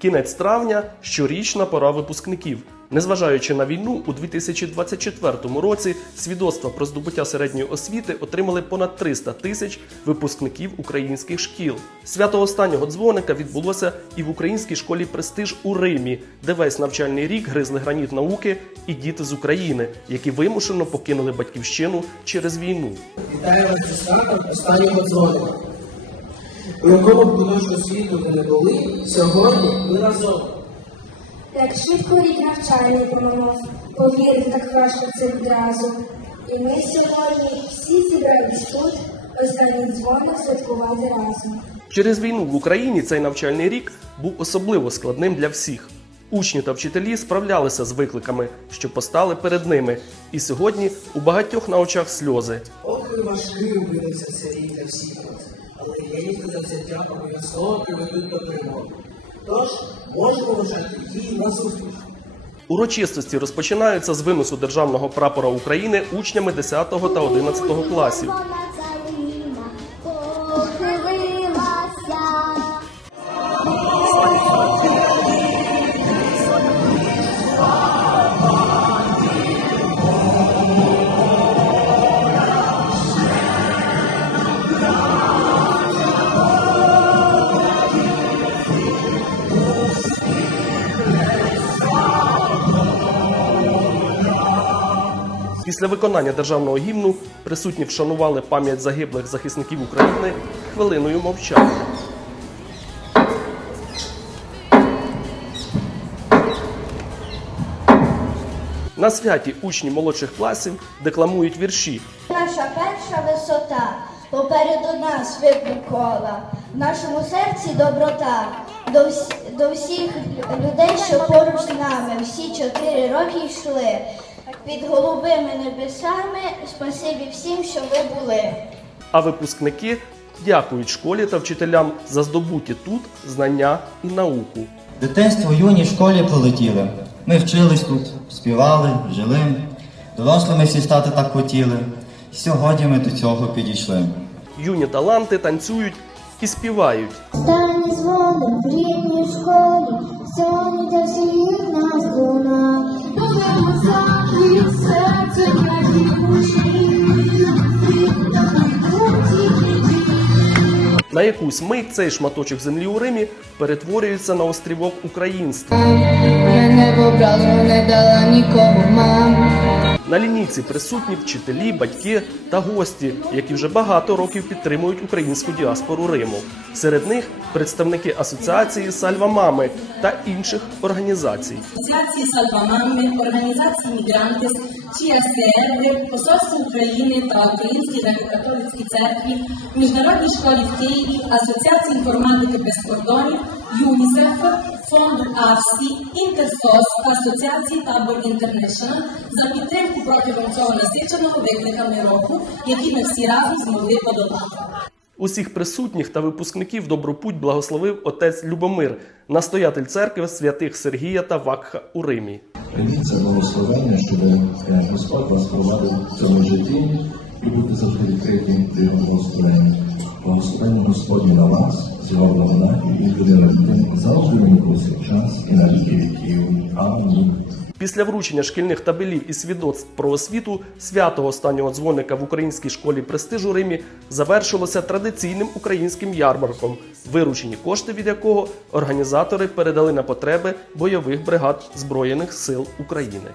Кінець травня щорічна пора випускників. Незважаючи на війну, у 2024 році свідоцтва про здобуття середньої освіти отримали понад 300 тисяч випускників українських шкіл. Свято останнього дзвоника відбулося і в українській школі Престиж у Римі, де весь навчальний рік гризли граніт науки і діти з України, які вимушено покинули батьківщину через війну. Вітаю вас зі останнього дзвоника. Якому б нашого світу ви не були, сьогодні ми разом. Так швидко рік навчальний промов, повірити так важко це одразу. І ми сьогодні всі зібрались тут, останній дзвоник святкувати разом. Через війну в Україні цей навчальний рік був особливо складним для всіх. Учні та вчителі справлялися з викликами, що постали перед ними, і сьогодні у багатьох на очах сльози. Ох, і важкий виявився цей рік для всіх нас. Але єдні за взяття обов'язково приведуть до перемоги. Тож, можемо вважати її на зустріч. Урочистості розпочинаються з виносу державного прапора України учнями 10 та 11 класів. Після виконання державного гімну присутні вшанували пам'ять загиблих захисників України хвилиною мовчання. На святі учні молодших класів декламують вірші, Наша перша висота. Попереду нас вид Микола. В нашому серці доброта. До, вс- до всіх людей, що поруч з нами, всі чотири роки йшли. Під голубими небесами спасибі всім, що ви були. а випускники дякують школі та вчителям за здобуті тут знання і науку. Дитинство юні в школі пролетіли. Ми вчились тут, співали, жили. Дорослими всі стати так хотіли. Сьогодні ми до цього підійшли. Юні таланти танцюють і співають. Останній дзвоник в рідній школі, На якусь мить цей шматочок землі у Римі перетворюється на острівок українства. Мене в образу не дала нікому мам. На лінійці присутні вчителі, батьки та гості, які вже багато років підтримують українську діаспору Риму. Серед них представники асоціації Сальва Мами та інших організацій. Асоціації Сальвамами, організації Мігрантис, ЧСР, Посольство України та Українській греко-католицькій церкві, Міжнародній школі в Києві, Асоціації інформатики без кордонів, ЮНІСЕФ, Фонду АФСІ, Інтерсос, Асоціації Табор Інтернешнл за підтримку протягом цього насиченого викликами року, який ми всі разом змогли подолати. Усіх присутніх та випускників добропуть благословив отець Любомир, настоятель церкви святих Сергія та Вакха у Римі. Прийміть це благословення, щоб е, Господь вас провадив в цьому житті і бути завжди відкриті до його благословення. Благословення Господні на вас, з його благодаті і буде Після вручення шкільних табелів і свідоцтв про освіту свято останнього дзвоника в українській школі престиж у Римі завершилося традиційним українським ярмарком, виручені кошти від якого організатори передали на потреби бойових бригад Збройних сил України.